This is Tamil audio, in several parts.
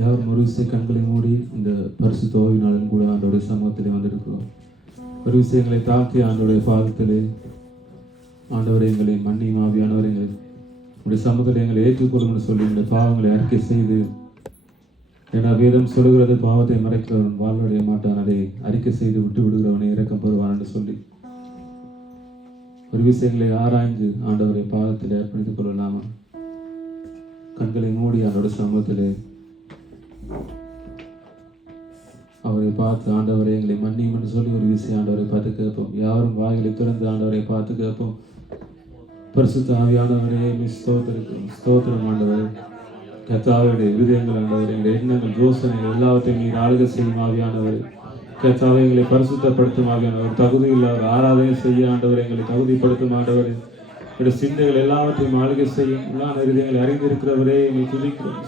யாரும் ஒரு விஷயம் கண்களை மூடி இந்த பரிசுத்த ஓய்வு நாளும் கூட ஆண்டோடைய சமூகத்திலே வந்திருக்கிறோம். ஒரு விஷயங்களை தாக்கி ஆண்டோடைய பாதத்திலே ஆண்டவரை எங்களை மன்னியும் ஆவியானவர் எங்களை உடைய சமூகத்தில் எங்களை ஏற்றுக்கொள்ளும் என்று சொல்லி இந்த பாவங்களை அறிக்கை செய்து, ஏன்னா வேதம் சொல்லுகிறது பாவத்தை மறைக்கிறவன் வாழ்வடைய மாட்டான், அதை அறிக்கை செய்து விட்டு விடுகிறவனை இரக்கம் பெறுவான் என்று சொல்லி ஒரு விஷயங்களை ஆராய்ந்து ஆண்டவரை பாதத்தில் அர்ப்பணித்துக் கொள்ளலாமா? கண்களை மூடி ஆண்டோட சமூகத்திலே அவரை பார்த்து ஆண்டவரை எங்களை மன்னியும் என்று சொல்லி ஒரு விஷயம் ஆண்டவரை பார்த்து கேட்போம். யாரும் வாயிலை திறந்து ஆண்டவரை பார்த்து கேட்போம். பரிசுத்த ஆவியானவரே ஸ்தோத்திரம் ஆண்டவர். கர்த்தாவுடைய இருதயங்கள் ஆண்டவர், எங்களுடைய எண்ணங்கள் யோசனைகள் எல்லாவற்றையும் நீர் ஆளுகை செய்யும் ஆவியானவர். கர்த்தாவை எங்களை பரிசுத்தப்படுத்தும் ஆவியானவர். தகுதி இல்லாத ஆராதனை செய்ய ஆண்டவர் எங்களை தகுதிப்படுத்தும் ஆண்டவர். என்னுடைய சிந்தைகள் எல்லாவற்றையும் ஆளுகை செய்யும் உள்ளான இருதயங்களை அறிந்திருக்கிறவரே எங்களை துதிக்கிறோம்.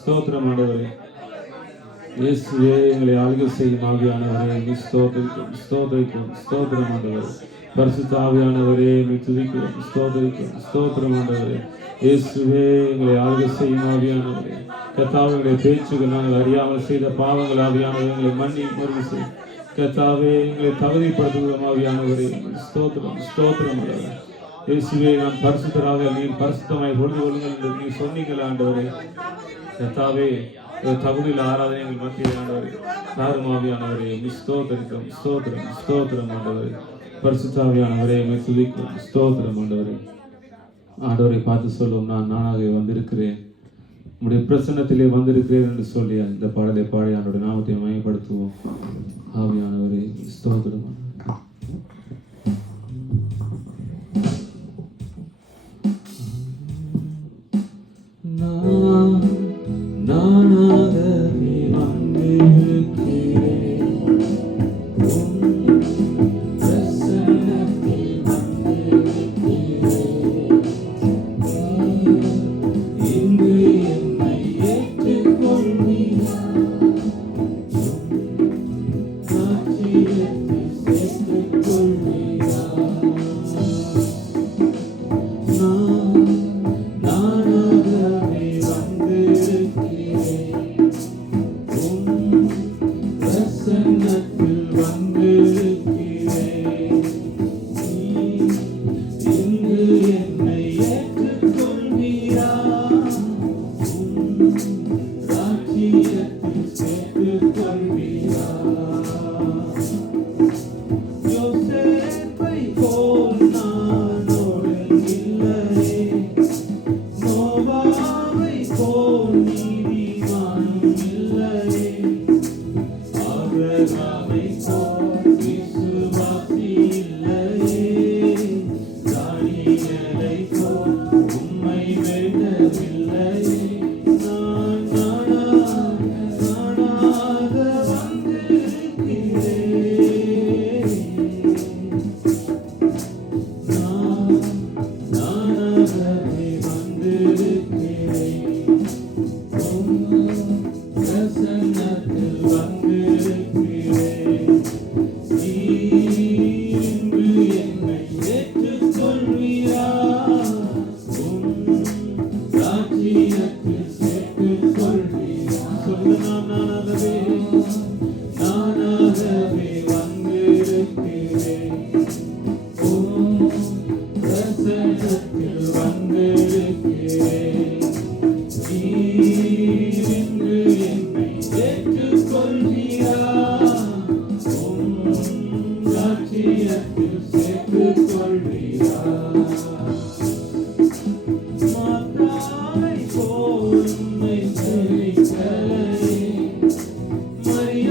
ஸ்தோத்திரம் ஆண்டவரே. இயேசுவே எங்களை ஆளுகை செய்யும் ஆவியானவரே ஸ்தோத்திரம் ஆண்டவர். பரிசுத்த ஆவியானவரே எங்களை துதிக்கிறோம். ஸ்தோத்திரம் ஆண்டவரே. இயேசுவே எங்களை ஆளுகை செய்யும் ஆவியானவரே. கர்த்தாவுடைய பேச்சுகள் நாங்கள் அறியாமல் செய்த பாவங்கள் ஆவியானவரை எங்களை மன்னியும். கர்த்தாவே எங்களை தகுதிப்படுத்துகிறோம் ஆவியானவரே. ஸ்தோத்திரம் ஆண்டவரே. இயேசுவே நான் பரிசுத்தராக நீர் பரிசுத்தமாய் பொழுது கொள்ளுங்கள் என்று நீ சொன்னீங்கள் ஆண்டவரே. கர்த்தாவே தகுதியில் ஆராதனை எங்கள் மத்தியில் ஆண்டவரே தாருமாவியானவரே ஸ்தோத்திரம் ஆண்டவரே. பரிசுத்தாவியானவரே எங்களை துதிக்கும். ஸ்தோத்திரம் ஆண்டவரே. ஆண்டவரை பார்த்து சொல்லும், நான் நானாக வந்திருக்கிறேன், உங்களுடைய பிரசன்னத்திலே வந்திருக்கிறேன் என்று சொல்லி இந்த பாடலை பாடி ஆண்டோட நாமத்தை மயப்படுத்துவோம். ஆவியானவரே ஸ்தோத்திரம். Maria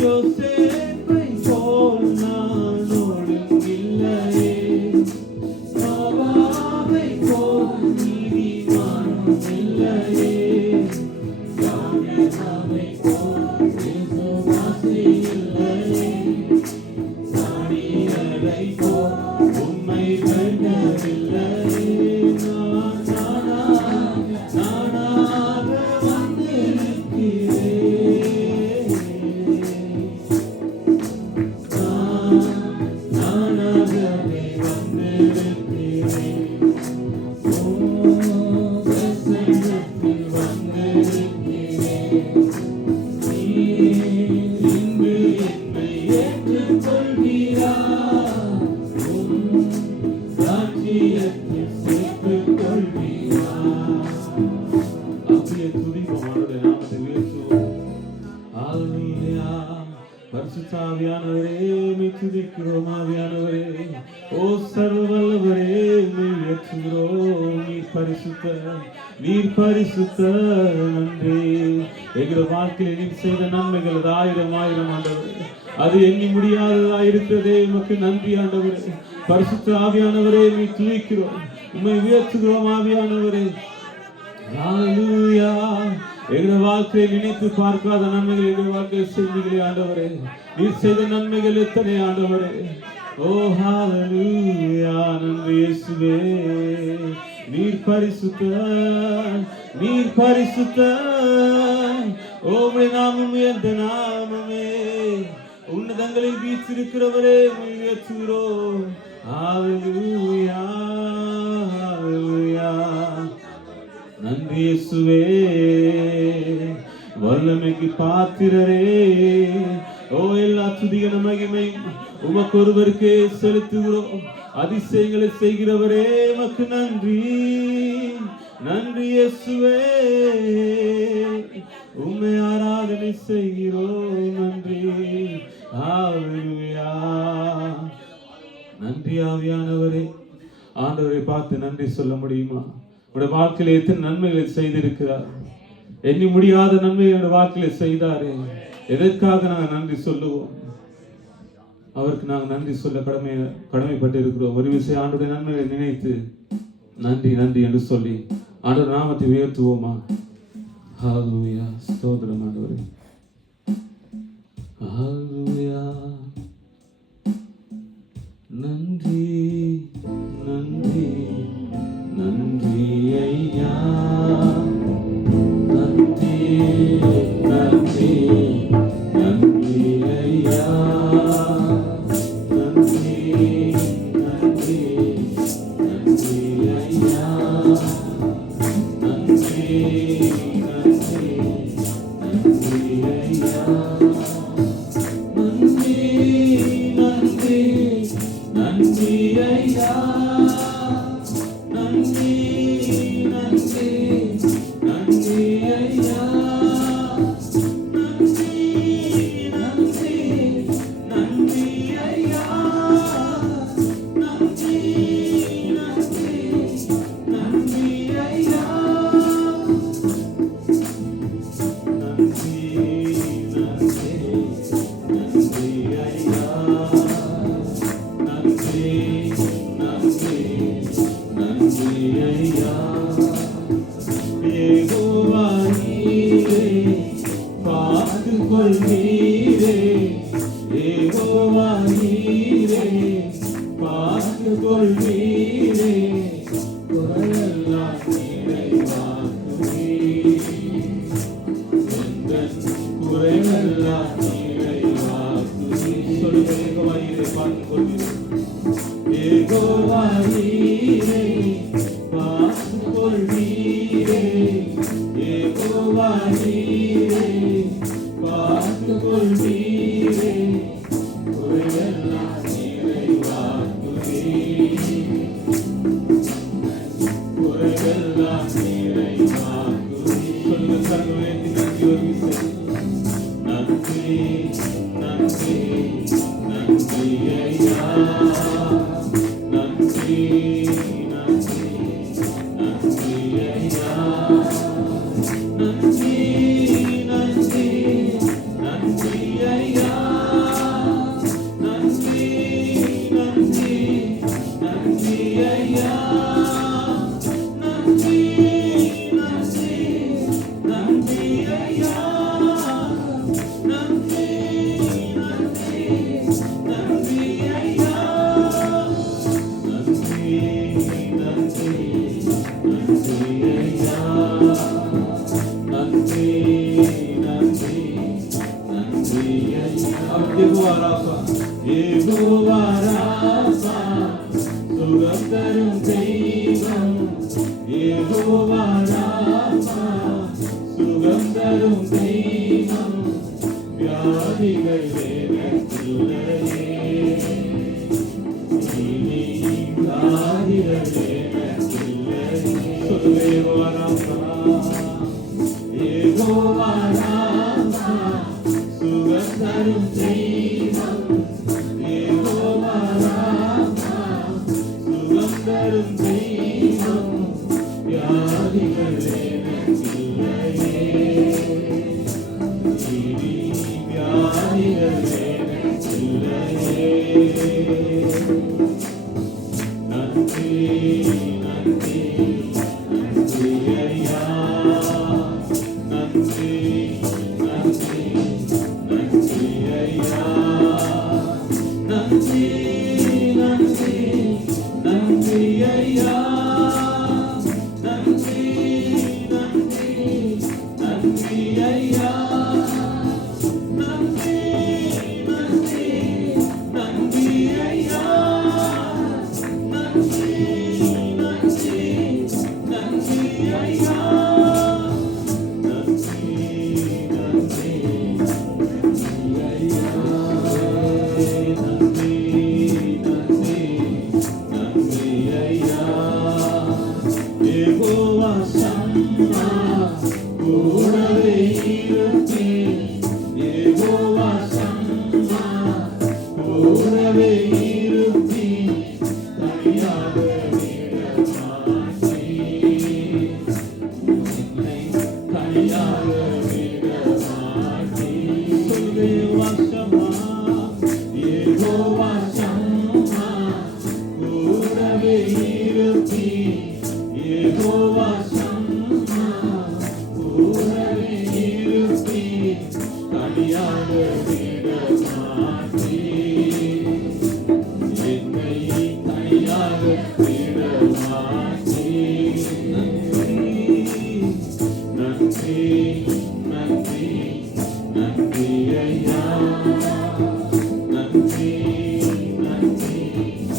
யோசேப்பை போல் நான் ஒழுங்கில்லையே, நோவாவை போல் நீதிமானும் இல்லையே, தாவீதை போல் விசுவாசி இல்லையே, தானியேலை போல் உம்மை வேண்டவில்லையே. நானாக வந்திருக்கிறேன், நானாகவே வந்திருக்கிறேன், பிரசன்னத்தில் வந்திருக்கிறேன். நீர் இன்று என்னை ஏற்றுக்கொள்வீரா, உம் ராஜ்யத்தில் சேர்த்துக் கொள்வீரா. அப்படியே துதிப்போம், அவருடைய நாமத்தை உயர்த்துவோம். ஹல்லேலூயா. பரிசுத்த ஆவியானவரே, உம்மை துதிக்கிறோம். ஆவியானவரே, ஓ சர்வ வல்லவரே, உம்மை உயர்த்துகிறோம். நீர் பரிசுத்த நன்றி. எங்கள் வாழ்க்கையில் நீர் செய்த நன்மைகள் அது ஆயிரம் ஆயிரம் ஆண்டவரே, அது எண்ணி முடியாததா இருக்கிறதே. உமக்கு நன்றி ஆண்டவரே. பரிசுத்த ஆவியானவரே, உம்மை துதிக்கிறோம், உம்மை உயர்த்துகிறோம். ஆவியானவரே, ஹல்லேலூயா. எங்கள் வாழ்க்கையை நினைத்து பார்க்காத நன்மைகள் எங்கள் வாழ்க்கையில் செய்தீர்களே ஆண்டவரே. நீர் செய்த நன்மைகள் எத்தனை ஆண்டவரே. ஓ ஹல்லேலூயா. நன்றி இயேசுவே. நீர் பரிசுத்த, நீர் பரிசுத்த. உம்முடைய நாமம் உயர்ந்த நாமமே. உன்னதங்களில் வீற்றிருக்கிறவரே, உம்மை உயர்த்துகிறோம். ஹல்லேலூயா, ஹல்லேலூயா. நன்றி இயேசுவே. வல்லமைக்கு பாத்திரரே, ஓ எல்லா துதிகன மகிமை உமக்கு ஒருவருக்கே செலுத்துகிறோம். அதிசயங்களை செய்கிறவரே, உமக்கு நன்றி. நன்றி இயேசுவே. உம்மை ஆராதனை செய்கிறோம். நன்றி. ஹல்லேலூயா. நன்றி ஆவியானவரே. ஆண்டவரை பார்த்து நன்றி சொல்ல முடியுமா? உடைய வாழ்க்கையில எத்தனை நன்மைகளை செய்திருக்கிறார். எண்ணி முடியாத நன்மைகளை வாழ்க்கையில செய்தாரே. எதற்காக நாங்கள் நன்றி சொல்லுவோம்? அவருக்கு நாங்கள் நன்றி சொல்ல கடமைப்பட்டு இருக்கிறோம். ஒரு விஷயம் ஆண்டவருடைய நன்மைகளை நினைத்து நன்றி நன்றி என்று சொல்லி ஆண்டவர் நாமத்தை உயர்த்துவோமா? ஹல்லேலூயா. ஸ்தோத்திரம் ஆண்டவரே. ஹல்லேலூயா. நன்றி நன்றி நன்றி ஐயா. நன்றி நன்றி நன்றி ஐயா. நன்றி நன்றி நன்றி ஐயா. நன்றி நன்றி நன்றி ஐயா. நன்றி நன்றி நன்றி ஐயா. நன்றி நன்றி நன்றி ஐயா. நன்றி நன்றி நன்றி ஐயா. நன்றி நன்றி நன்றி ஐயா. நன்றி நன்றி நன்றி ஐயா. நன்றி நன்றி நன்றி ஐயா. யெகோவா நீரே பார்த்துக் கொள்வீரே. யெகோவா நீரே பார்த்துக் கொள்வீரே. குறையெல்லாம் நிறைவாக்குவீர். எங்கள் குறையெல்லாம் நிறைவாக்குவீர். சொல்லுங்க, யெகோவா நீரே பார்த்துக் கொள்வீரே. யெகோவா நீரே பார்த்துக் கொள்வீரே. யெகோவா நீரே பார்த்துக் கொள்வீரே. குறையெல்லாம் நிறைவாக்குவீர். குறையெல்லாம் நிறைவாக்குவீர். சொல்லுங்க, கரங்களை உயர்த்தி நன்றி ஒரு விஷயம். நன்றி நன்றி நன்றி ஐயா. நன்றி நன்றி நன்றி ஐயா. நன்றி நன்றி நன்றி ஐயா. யெகோவா ராஃபா, யெகோவா ராஃபா, சுகம் தரும் தெய்வம். யெகோவா ராஃபா, சுகம் தரும் தெய்வம். வியாதிகள் எனக்கில்லையே, இனி வியாதிகள் எனக்கில்லையே. சொல்லுங்க, யெகோவா ராஃபா, யெகோவா ராஃபா, சுகம் தரும் தெய்வம். யெகோவா ராஃபா, சுகம் தரும் தெய்வம். வியாதிகள் எனக்கில்லையே, இனி வியாதிகள் எனக்கில்லையே. நன்றி நன்றி நன்றி ஐயா, நன்றி நன்றி நன்றி ஐயா, நன்றி நன்றி நன்றி ஐயா, நன்றி நன்றி நன்றி ஐயா, நன்றி நன்றி நன்றி ஐயா, நன்றி நன்றி நன்றி ஐயா, நன்றி நன்றி நன்றி ஐயா, நன்றி நன்றி நன்றி ஐயா. யெகோவா ஷம்மா, கூடவே இருப்பீர். யெகோவா ஷம்மா, கூடவே இருப்பீர். தனியாக விட மாட்டீர், என்னை தனியாக விட மாட்டீர். சொல்லுங்க, யெகோவா ஷம்மா, யெகோவா ஷம்மா, கூடவே இருப்பீர். யெகோவா ஷம்மா, கூடவே இருப்பீர். தனியாக விட மாட்டீர், என்னை தனியாக விட மாட்டீர். நன்றி நன்றி நன்றி ஐயா, நன்றி நன்றி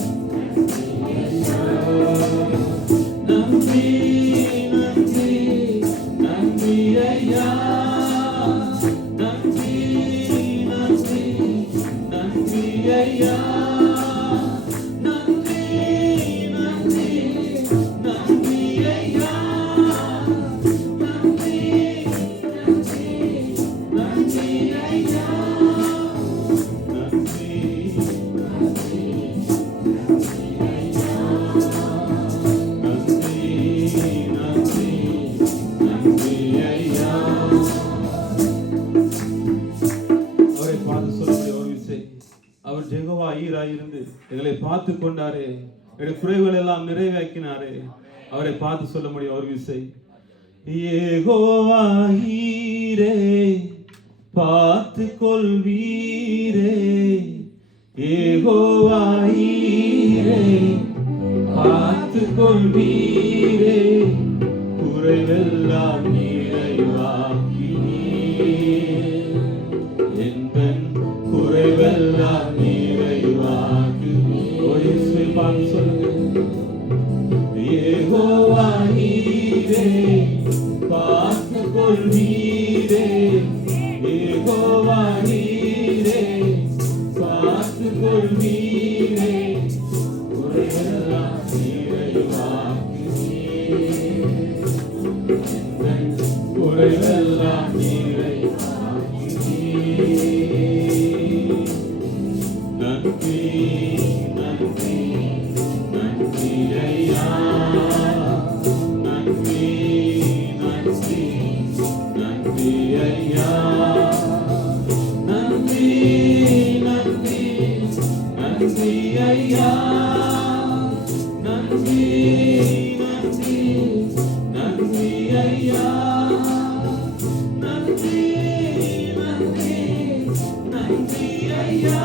நன்றி ஐயா, நன்றி நன்றி நன்றி ஐயா, நன்றி நன்றி நன்றி ஐயா, நன்றி நன்றி நன்றி ஐயா, நன்றி நன்றி நன்றி ஐயா, நன்றி நன்றி நன்றி ஐயா, நன்றி நன்றி நன்றி ஐயா. அவரை பார்த்து சொல்லக்கூடிய ஒரு விஷயம், அவர் யெகோவா ஈராய் இருந்து எங்களை பார்த்து கொண்டாரே, எங்களுடைய குறைகள் எல்லாம் நிறைவேற்றினாரே. அவரை பார்த்து சொல்ல முடியும் ஒரு விஷயம், யெகோவா ஈரே, பார்த்து கொள்வீரே. யெகோவா ஈரே, பார்த்து கொள்வீரே. குறைவெல்லாம் நிறைவாக்கினீர், என்பன் குறைவெல்லாம் நிறைவாக்கினீர். ஒரு இயேசுவை பார்த்து சொல்லுங்க, யெகோவா ஈரே, பார்த்து கொள்வீரே. யெகோவா ஈரே, பார்த்து கொள்வீரே. குறைவெல்லாம் நிறைவாக்கினீர், என்பன் குறைவெல்லாம் நிறைவாக்கினீர். நன்றி நன்றி நன்றி ஐயா, நன்றி நன்றி நன்றி ஐயா, நன்றி நன்றி நன்றி ஐயா, நன்றி நன்றி நன்றி ஐயா, நன்றி நன்றி நன்றி ஐயா,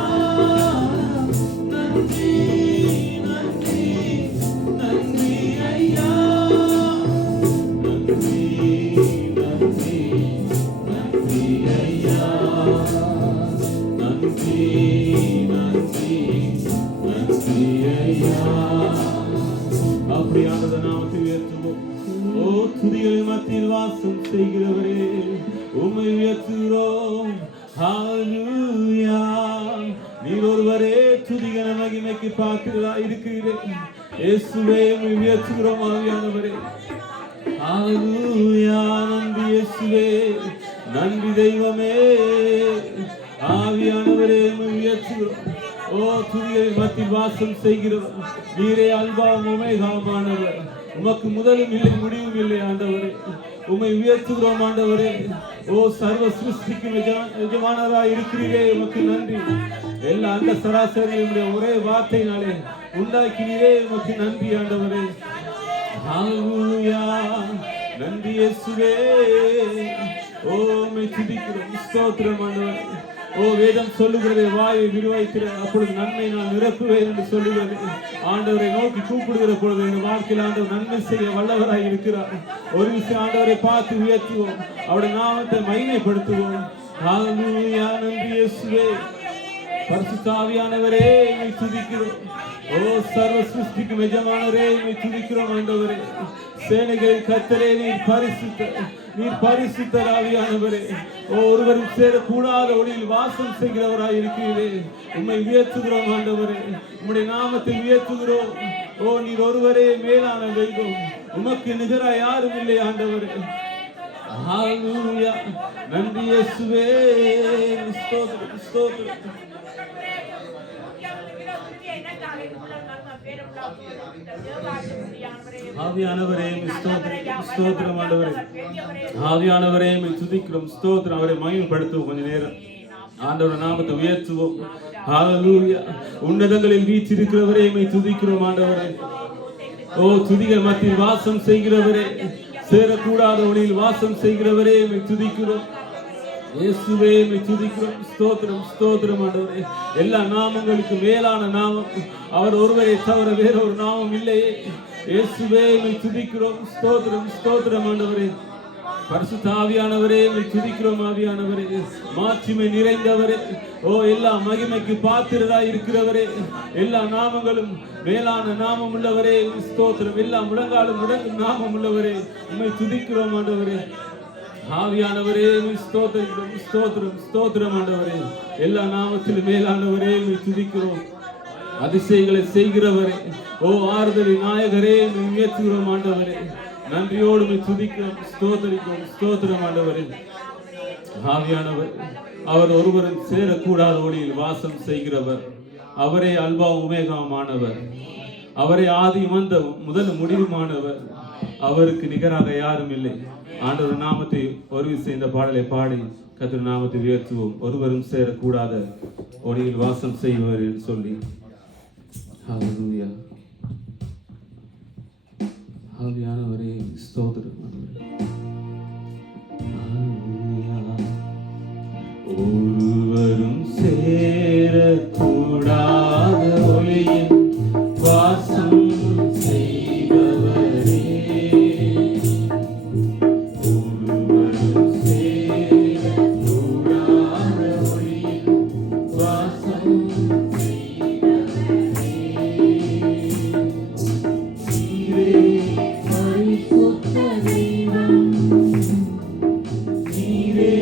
உம்மை உயர்த்துகிறோம். ஹalleluya. நீர் ஒருவரே துதிகன மகிமைக்கு பாத்திரராய் இருக்கிறீர். இயேசுவே உம்மை உயர்த்துகிறோம் ஆவியானவரே. ஹalleluya. நன்றி இயேசுவே, நன்றி தெய்வமே. ஆவியானவரே உம்மை உயர்த்துகிறோம். ஓ துதியை மத்தியில் வாசம் செய்கிறவர் நீரே, அல்பாவும் ஒமேகாவுமானவர். உமக்கு முதலும் இல்லை முடிவும் இல்லை ஆண்டவரே. உம்மை உயர்த்துகிறோம் ஆண்டவரே. ஓ சர்வ சிருஷ்டிக்கும் எஜமானராய் இருக்கிறீரே, உமக்கு நன்றி. எல்லா அந்த சராசரியுடைய ஒரே வார்த்தையினாலே உண்டாக்கினீரே, உமக்கு நன்றி ஆண்டவரே. ஹalleluya. நன்றி இயேசுவே. ஓ உம்மை துதிக்கிறோம். ஸ்தோத்திரம் ஆண்டவரே. ஓ வேதம் சொல்லுகிறது, வாயை விரிவாய்க்கிற அப்பொழுது நன்மை நான் நிரப்புவேன் என்று சொல்லுகிறது. ஆண்டவரை நோக்கி கூப்பிடுகிற பொழுது என் வாழ்க்கையில் ஆண்டவர் நன்மை செய்ய வல்லவராய் இருக்கிறார். ஒரு விஷயம் ஆண்டவரை பார்த்து உயர்த்துவோம், அவருடைய நாமத்தை மகிமைப்படுத்துவோம். ஹalleluya. நன்றி இயேசுவே. பரிசுத்த ஆவியானவரே உம்மை துதிக்கிறோம். ஓ சர்வ சிருஷ்டிக்கும் எஜமானரே உம்மை துதிக்கிறோம் ஆண்டவரே. சேனைகளின் கர்த்தரே, நீர் பரிசுத்தர், நீர் பரிசுத்தர் ஆவியானவரே. ஓ ஒருவரும் சேரக்கூடாத ஒளியில் வாசம் செய்கிறவராய் இருக்கிறீரே, உம்மை உயர்த்துகிறோம் ஆண்டவரே. உம்முடைய நாமத்தை உயர்த்துகிறோம். ஓ நீர் ஒருவரே மேலான தெய்வம், உமக்கு நிகராய் யாரும் இல்லை ஆண்டவரே. ஹalleluya. நன்றி இயேசுவே. ஸ்தோத்திரம் ஸ்தோத்திரம். ஆவியானவரே ஸ்தோத்திரம் ஆண்டவரே. ஆவியானவரே துதிக்கிறோம். ஸ்தோத்திரம். அவரை மகிமைப்படுத்துவோம். கொஞ்ச நேரம் ஆண்டவருடைய நாமத்தை உயர்த்துவோம். ஹalleluya. உன்னதங்களில் வீற்றிருக்கிறவரே உம்மை துதிக்கிறோம் ஆண்டவரே. ஓ துதிகள் மத்தியில் வாசம் செய்கிறவரே, சேரக்கூடாத ஒளியில் வாசம் செய்கிறவரே உம்மை துதிக்கிறோம். இயேசுவே உம்மை துதிக்கிறோம். ஸ்தோத்திரம் ஸ்தோத்திரம் ஆண்டவரே. எல்லா நாமங்களுக்கு மேலான நாமம் அவர் ஒருவரை தவிர வேறொரு நாமம் இல்லையே. இயேசுவே உம்மை துதிக்கிறோம். ஸ்தோத்திரம் ஸ்தோத்திரம் ஆண்டவரே. பரிசுத்த ஆவியானவரே உம்மை துதிக்கிறோம். ஆவியானவரே மாட்சிமை நிறைந்தவரே, ஓ எல்லா மகிமைக்கு பாத்திரராய் இருக்கிறவரே, எல்லா நாமங்களும் மேலான நாமம் உள்ளவரே ஸ்தோத்திரம். எல்லா முழங்காலும் முடங்கும் நாமம் உள்ளவரே உம்மை துதிக்கிறோம் ஆண்டவரே. ஆவியானவரே ஸ்தோத்திரம் ஸ்தோத்திரம் ஸ்தோத்திரம் ஆண்டவரே. எல்லா நாமத்திலும் மேலானவரே உம்மை துதிக்கிறோம். அதிசயங்களை செய்கிறவரே, ஓ ஆறுதலின் நாயகரே உம்மை உயர்த்துகிறோம் ஆண்டவரே. நன்றியோடு உம்மை துதிக்கிறோம், ஸ்தோத்திரிக்கிறோம். ஸ்தோத்திரம் ஆண்டவரே. ஆவியானவர் அவர் ஒருவரும் சேரக்கூடாத ஒளியில் வாசம் செய்கிறவர். அவரே அல்பா உமேகாமானவர். அவரே ஆதி மந்த முதல் முடிவுமானவர். அவருக்கு நிகராக யாரும் இல்லை. ஆண்டவர் நாமத்தை ஒரு விஷயம் இந்த பாடலை பாடி கர்த்தர் நாமத்தை உயர்த்துவோம். ஒருவரும் சேரக்கூடாத ஒளியில் வாசம் செய்வர் என்று சொல்லி. ஹalleluya. ஆவியானவரே ஸ்தோத்திரம். ஒருவரும் சேரக்கூடாத ஒளியில் வாசம் செய்பவரே, ஒருவரும் சேரக்கூடாத ஒளியில் வாசம் செய்பவரே, நீரே பரிசுத்த தெய்வம், நீரே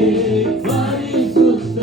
பரிசுத்த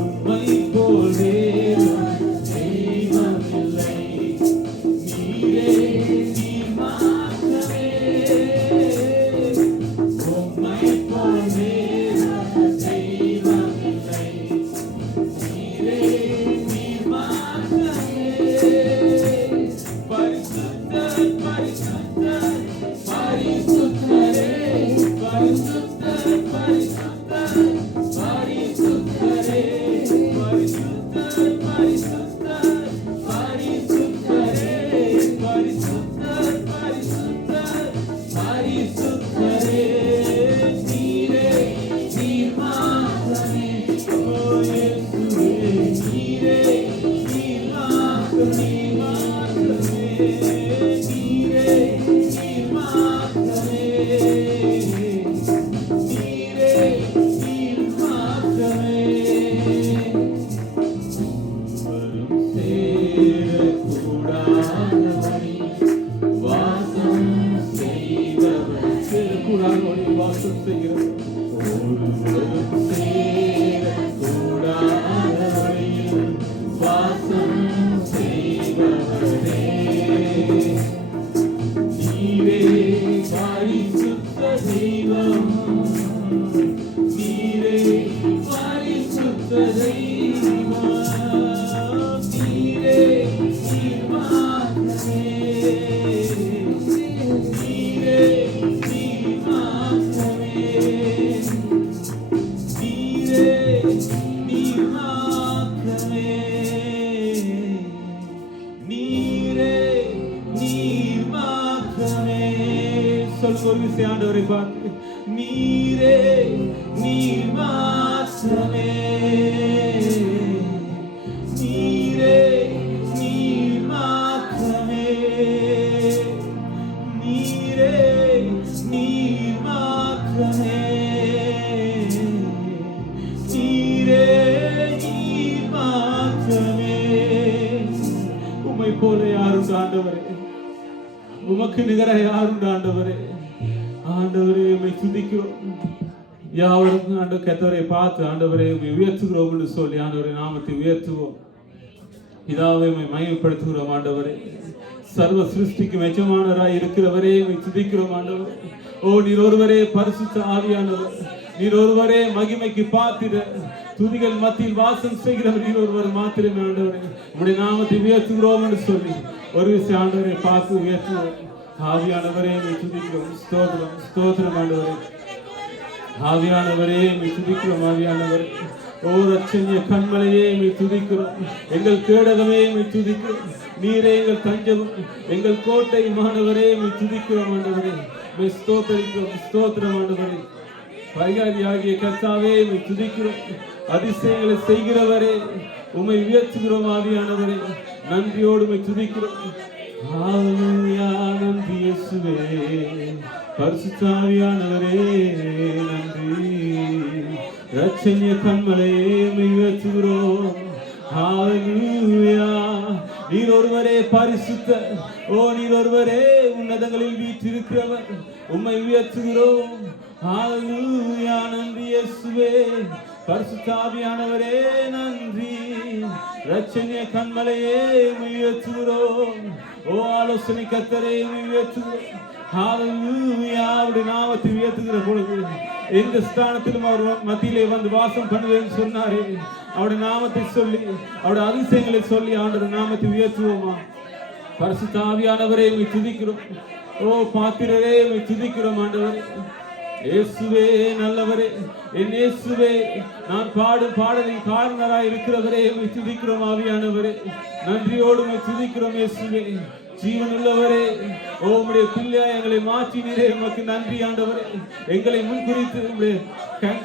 உம்மை போல் தேவன் தெய்வமில்லை. நீரே நீர் மாத்திரமே. உம்மை போல் தேவன் தெய்வமில்லை. நீரே நீர் மாத்திரமே. பரிசுத்தர் பரிசுத்தர் பரிசுத்தரே. பரிசுத்தர் பரிசுத்தர் பரிசுத்தரே. பரிசுத்தர் பரிசுத்தர் பரிசுத்தரே. பரிசுத்தர் பரிசுத்தர் பரிசுத்தரே. நீரே நீர் மாத்திரமே. ஓ இயேசுவே நீரே நீர் மாத்திரமே. நீரே நீர் மாத்திரமே. நீரே நீர் மாத்திரமே. ஒருவரும் சேரக்கூடாதபடி வாசம் செய்பவர். சேரக்கூடாதபடி வாசம் செய்கிறவர். ஒருவரும் சேரக்கூடாதபடி வாசம் செய்பவரே. நீரே பரிசுத்த தெய்வம். நீரே பரிசுத்த தெய்வம். நீரே நீர் மாத்திரமே. நீரே நீர் மாத்திரமே. நீரே நீர் மாத்திரமே. நீரே நீர் மாத்திரமே. சொல்லுங்க ஒரு விஷயம் ஆண்டவரை பார்த்து. நீரே நீர் மாத்திரமே. நீரே நீர் மாத்திரமே. நீரே நீர் மாத்திரமே. நீரே நீர் மாத்திரமே. உம்மை போல யாருண்டு ஆண்டவரே? உமக்கு நிகர யாருண்டு ஆண்டவரே? ஆண்டவரே உம்மை துதிக்கிறோம். யாவருக்கும் ஆண்டவர் கர்த்தரை பார்த்து ஆண்டவரே உம்மை உயர்த்துகிறோம் என்று சொல்லி ஆண்டவரே நாமத்தை உயர்த்துவோம். பிதாவை உம்மை மகிமைப்படுத்துகிறோம் ஆண்டவரே. சர்வ சிருஷ்டிக்கும் எஜமானராய் இருக்கிறவரே உம்மை துதிக்கிறோம் ஆண்டவரே. ஓ நீர் ஒருவரே பரிசுத்த ஆவியானவர். நீர் ஒருவரே மகிமைக்கு பாத்திர. துதிகள் மத்தியில் வாசம் செய்கிறவர் நீர் ஒருவர் மாத்திரமே ஆண்டவரே. உம்முடைய நாமத்தை உயர்த்துகிறோம் என்று சொல்லி ஒரு விஷயம் ஆண்டவரை பார்த்து உயர்த்துவோம். ஆவியானவரே உம்மை துதிக்கிறோம். ஸ்தோத்திரம் ஸ்தோத்திரம் ஆண்டவரே. ஆவியானவரே உம்மை துதிக்கிறோம். ஆவியானவரே ஓ ரட்சணிய கண்மலையே உம்மை துதிக்கிறோம். எங்கள் கேடகமே உம்மை துதிக்கிறோம். நீரே எங்கள் தஞ்சம் எங்கள் கோட்டை மாணவரே உம்மை துதிக்கிறோம் ஆண்டவரே. உம்மை ஸ்தோத்திரிக்கிறோம். ஸ்தோத்திரம் ஆண்டவரே. பரிகாரியாகிய கர்த்தாவே உம்மை துதிக்கிறோம். அதிசயங்களை செய்கிறவரே உம்மை உயர்த்துகிறோம். ஆவியானவரே நன்றியோடு உம்மை துதிக்கிறோம். ஹalleluya. நன்றி இயேசுவே. பரிசுத்த ஆவியானவரே நன்றி. ரட்சணிய கண்மலையே உம்மை உயர்த்துகிறோம். ஹalleluya. நீர் ஒருவரே பரிசுத்த. ஓ நீர் ஒருவரே உன்னதங்களில் வீற்றிருக்கிறவர். உம்மை உயர்த்துகிறோம். ஹalleluya. நன்றி இயேசுவே. பரிசுத்த ஆவியானவரே நன்றி. ரட்சணிய கண்மலையே உம்மை உயர்த்துகிறோம். ஓ ஆலோசனை கர்த்தரே உம்மை உயர்த்துகிறோம். ஹalleluya. அவருடைய நாமத்தை உயர்த்துகிற பொழுது எந்த ஸ்தானத்திலும் அவர் மத்தியிலே வந்து வாசம் பண்ணுவேன்னு சொன்னாரே. அவருடைய நாமத்தை சொல்லி அவருடைய அதிசயங்களை சொல்லி ஆண்டவர் நாமத்தை உயர்த்துவோமா. பரிசுத்த ஆவியானவரே உம்மை துதிக்கிறோம். ஓ பாத்திரரே உம்மை துதிக்கிறோம் ஆண்டவரே. இயேசுவே நல்லவரே. என் இயேசுவே நான் பாடும் பாடலின் காரணராய் இருக்கிறவரே உம்மை துதிக்கிறோம். ஆவியானவரே நன்றியோடு உம்மை துதிக்கிறோம். இயேசுவே ஜீவன் உள்ளவரே. ஓ உம்முடைய பிள்ளையாய் எங்களை மாற்றினீரே. உமக்கு நன்றி ஆண்டவரே. எங்களை முன்குறித்து உம்முடைய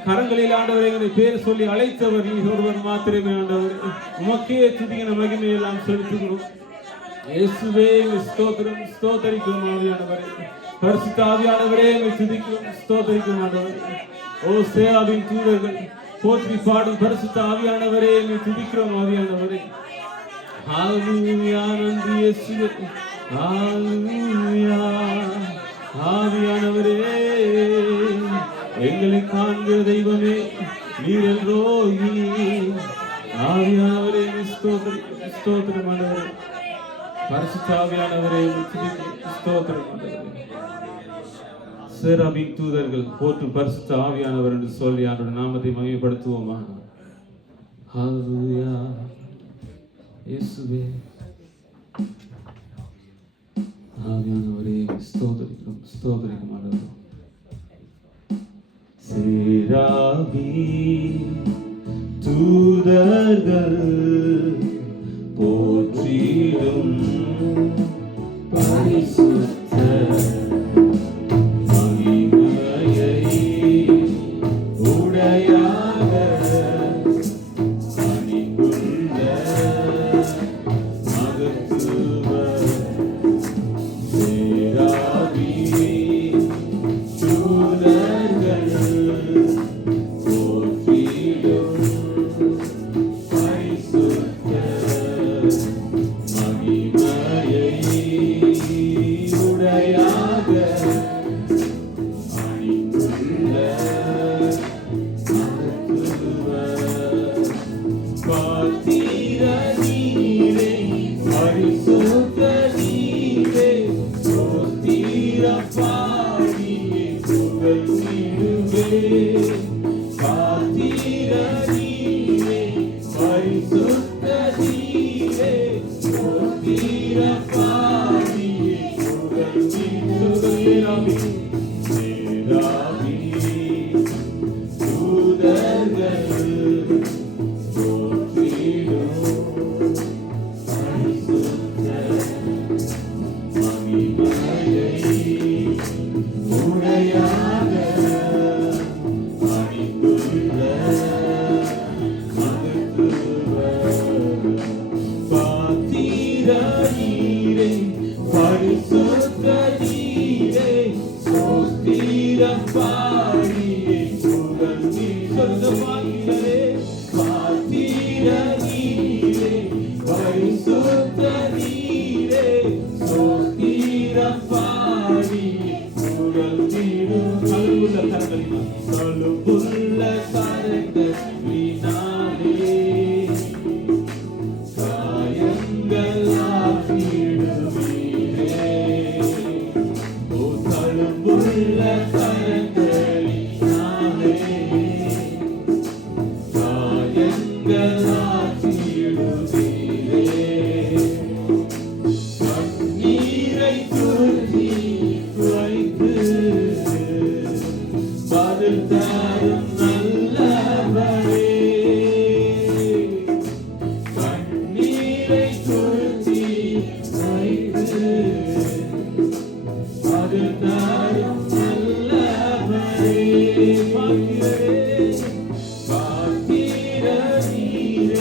கரங்களில் ஆண்டவரே எங்களை பேர் சொல்லி அழைத்தவர் நீர் ஒருவர் மாத்திரமே ஆண்டவரே. உமக்கே துதிக்கிற மகிமை எல்லாம் செலுத்துகிறோம். இயேசுவே ஸ்தோத்திரம் ஸ்தோத்தரிக்கிறோம். ஆவியானவரே பரிசுத்த ஆவியானவரே உம்மை துதிக்கிறோம். ஸ்தோத்தரிக்கிறோம் ஆண்டவரே. ஓ சேராவின் தூதர்கள் போற்றி பாடும் பரிசுத்த ஆவியானவரே உம்மை துதிக்கிறோம். ஆவியானவரே ஹalleluya. நன்றி இயேசுவே. ஹalleluya. ஆவியானவரே எங்களை காண்கிற தெய்வமே நீரல் ரோகி ஆவியானவரே ஸ்தோத்திரம் ஆண்டவரே. பரிசுத்த ஆவியானவரே ஸ்தோத்திரம் ஆண்டவரே. சேராபீன் தூதர்கள் போற்று பரிசுத்த ஆவியானவர் என்று சொல்லி அவருடைய நாமத்தை மகிமைப்படுத்துவோமா? ஹல்லேலூயா இயேசுவே. ஆவியானவரே ஸ்தோத்திரிக்கிறோம் ஸ்தோத்திரிக்கும் ஆண்டவரே. சேராபீன் தூதர்கள் போற்றிடும் பரிசுத்த மகிமையை உடையாக அணிந்துள்ள மகத்துவர் சேராபீன் தூதர்கள் போற்றிடும் பரிசுத்த மகிமையை உடையாக அணிந்துள்ள மகத்துவர் பாத்திர நீரே பரிசுத்த நீரே ஸ்தோத்திர பாடியே புகழ்ந்திடுவே. பாத்திர நீரே பரிசுத்த நீரே ஸ்தோத்திர பாடியே புகழ்ந்திடுவே. சேராபீன் தூதர்கள் போற்றிடும் பரிசுத்த மகிமையை உடையாக அணிந்துள்ள மகத்துவர் பாத்திர நீரே பரிசுத்த நீரே ஸ்தோத்திரம் பாடியே புகழ்ந்தி சொந்தமாகிறே. பாத்திர நீரே பரிசுத்த நீரே ஸ்தோத்திரம் பாடியே புகழ்ந்திடும். கழுவுள்ள கரங்களினால் கழுவுள்ள கரங்களினாலே காயங்கள் ஆற்றிடுவீரே. ஓ கழுவுள்ள கரங்களினாலே காயங்கள் ஆற்றிடுவீரே. கண்ணீரை துருத்தி வைத்து பதில் தரும் நல்லவரே. கண்ணீரை துருத்தி வைத்து பதில் தரும் நல்லவரே. பாத்திர நீரே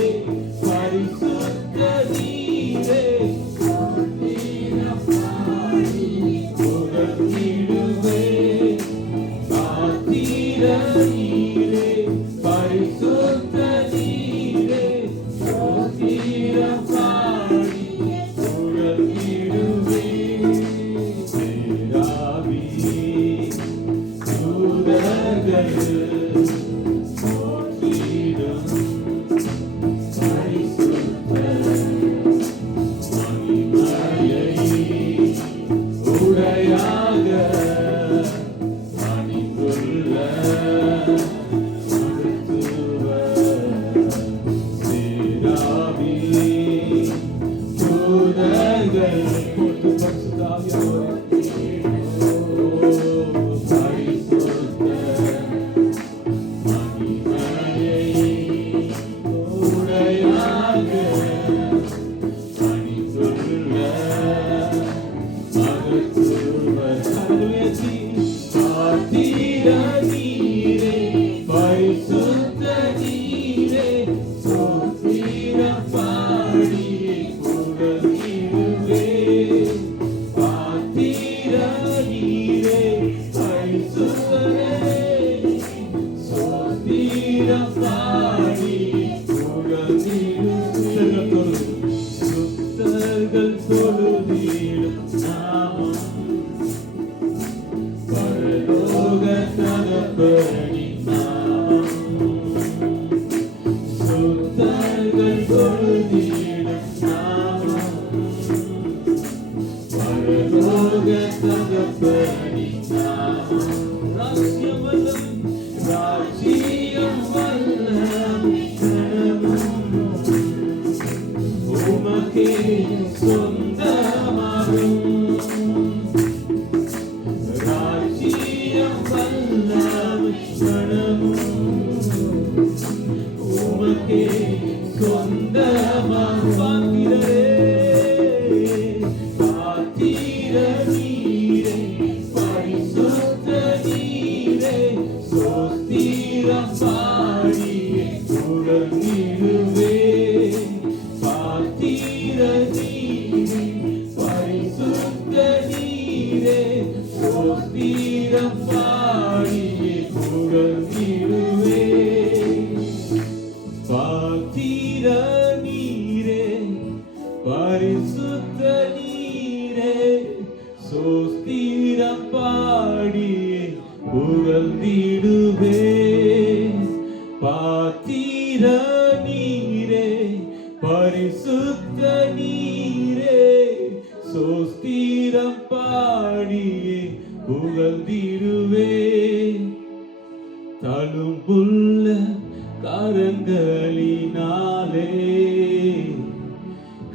பொழுதிடும் நாமம் பரலோக தகப்பனின் நாமம் ராஜ்யம் வல்லம் உமக்கே சொந்தமாகும் ராஜ்யம் வல்லம் உமக்கே சொந்தமாகும் பாத்திர நீரே பரிசுத்த நீரே சோஸ்திரம் பாடியே புகழ்ந்திடுவே பாத்திர நீரே பரிசுத்த நீரே சோஸ்திரம் பாடியே புகழ்ந்திடுவே பாத்திர நீரே பரிசுத்த நீரே சோஸ்திரம் பாடியே புகழ்ந்திடுவே பாத்திர நீரே பரிசுத்த நீரே சோஸ்திரம் பாடியே புகழ்ந்திடுவே தழும்புள்ள கரங்களினாலே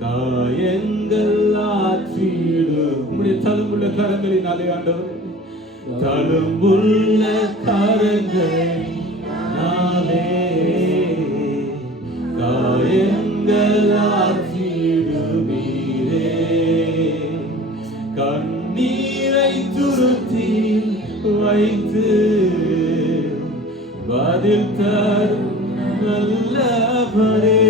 காயங்கள் ஆற்றிடும் உம்முடைய தழும்புள்ள கரங்களினாலே ஆண்டவர் தழும்புள்ள கரங்களினாலே காயங்கள் ஆற்றிடுவீரே கண்ணீரை துருத்தி வைத்து பதில் தரும் நல்லவரே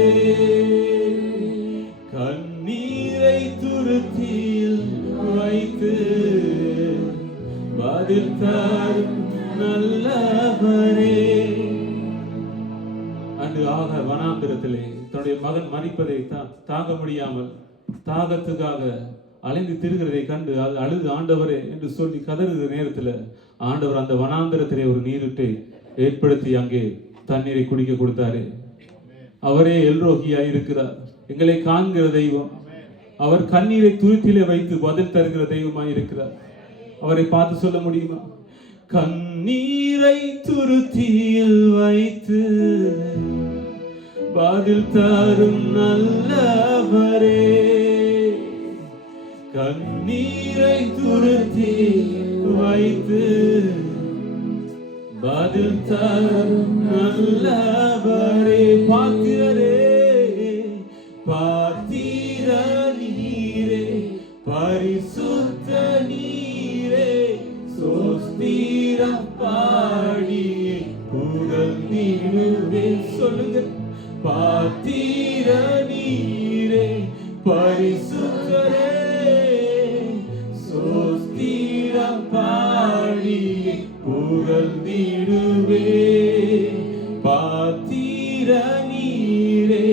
கண்ணீரை துருத்தியில் வைத்து பதில் தரும் நல்லவரே அன்று ஆக வனாந்திரத்திலே தன்னுடைய மகன் மரிப்பதை தாங்க முடியாமல் தாகத்துக்காக அலைந்து திரிகிறதை கண்டு அது அழுது ஆண்டவரே என்று சொல்லி கதறுகிற நேரத்தில் ஆண்டவர் அந்த வனாந்திரத்திலே ஒரு நீருட்டை ஏற்படுத்தி அங்கே தண்ணீரை குடிக்க கொடுத்தாரு. அவரே எல்ரோகியாய் இருக்கிறார், எங்களை காண்கிற தெய்வம். அவர் கண்ணீரை துருத்திலே வைத்து பதில் தருகிற தெய்வமாய் இருக்கிறார். அவரை பார்த்து சொல்ல முடியுமா? கண்ணீரை துருத்தியில் வைத்து பதில் தரும் நல்லவரே கண்ணீரை துருத்தி வைத்து பதில் தரும் நல்லவரே பாத்திரரே பாத்திர நீரே பரிசுத்த நீரே சோஸ்திரம் பாடியே புகழ்ந்திடுவே சொல்லுங்க பாத்திர நீரே பரிசுத்தரே சோஸ்திரம் பாடியே புகழ்ந்திடுவே பாத்திர நீரே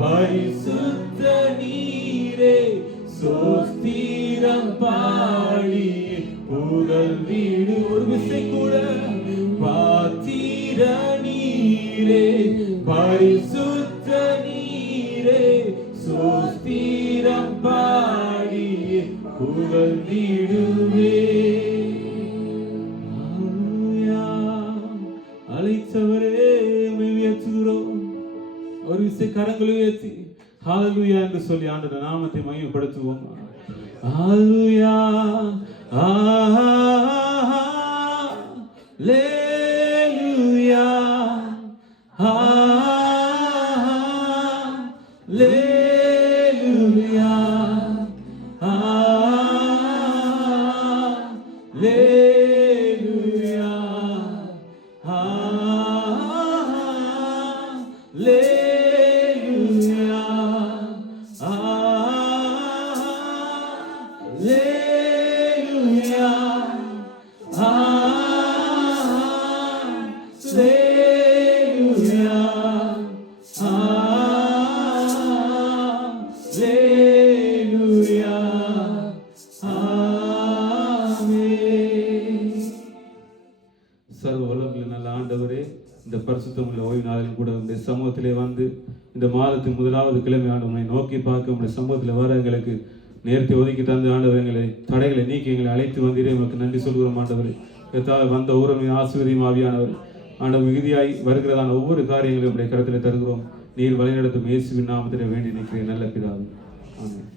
பரிசுத்த நீரே சோஸ்திரம் பாடியே புகழ்ந்திடு ஒரு விசை கூட பாத்திர நீரே பரிசுத்த நீரே சோஸ்திரம் பாடியே புகழ்ந்திடுவே அழைத்தவரே உயர்த்துகிறோம். ஒரு விசை கரங்களை உயர்த்தி ஹalleluya என்று சொல்லி ஆண்டவருடைய நாமத்தை மகிமைப்படுத்துவோம். ஹalleluya ஹalleluya ஹalleluya ஹalleluya சர்வ வல்லமையுள்ள நல்ல ஆண்டவரே, இந்த பரிசுத்தமுள்ள ஓய்வு நாளிலும் கூட உங்களுடைய சமூகத்திலே வந்து இந்த மாதத்தின் முதலாவது கிழமை ஆண்டவரை நோக்கி பார்க்க உங்களுடைய சமூகத்தில் வர எங்களுக்கு நேர்த்தி ஒதுக்கி தந்து ஆண்டவர் எங்களை தடைகளை நீக்கி எங்களை அழைத்து வந்தீரே, உங்களுக்கு நன்றி சொல்கிறோம் ஆண்டவர். வந்த ஊரமை ஆசிர்வதியும் ஆவியானவர் ஆண்டவர் மிகுதியாய் வருகிறதான ஒவ்வொரு காரியங்களையும் உடைய கருத்தில் தருகிறோம். நீர் வழிநடத்தும் இயேசுவின் நாமத்திலே வேண்டி நிற்கிறேன் நல்ல பிதாவே. ஆமென்.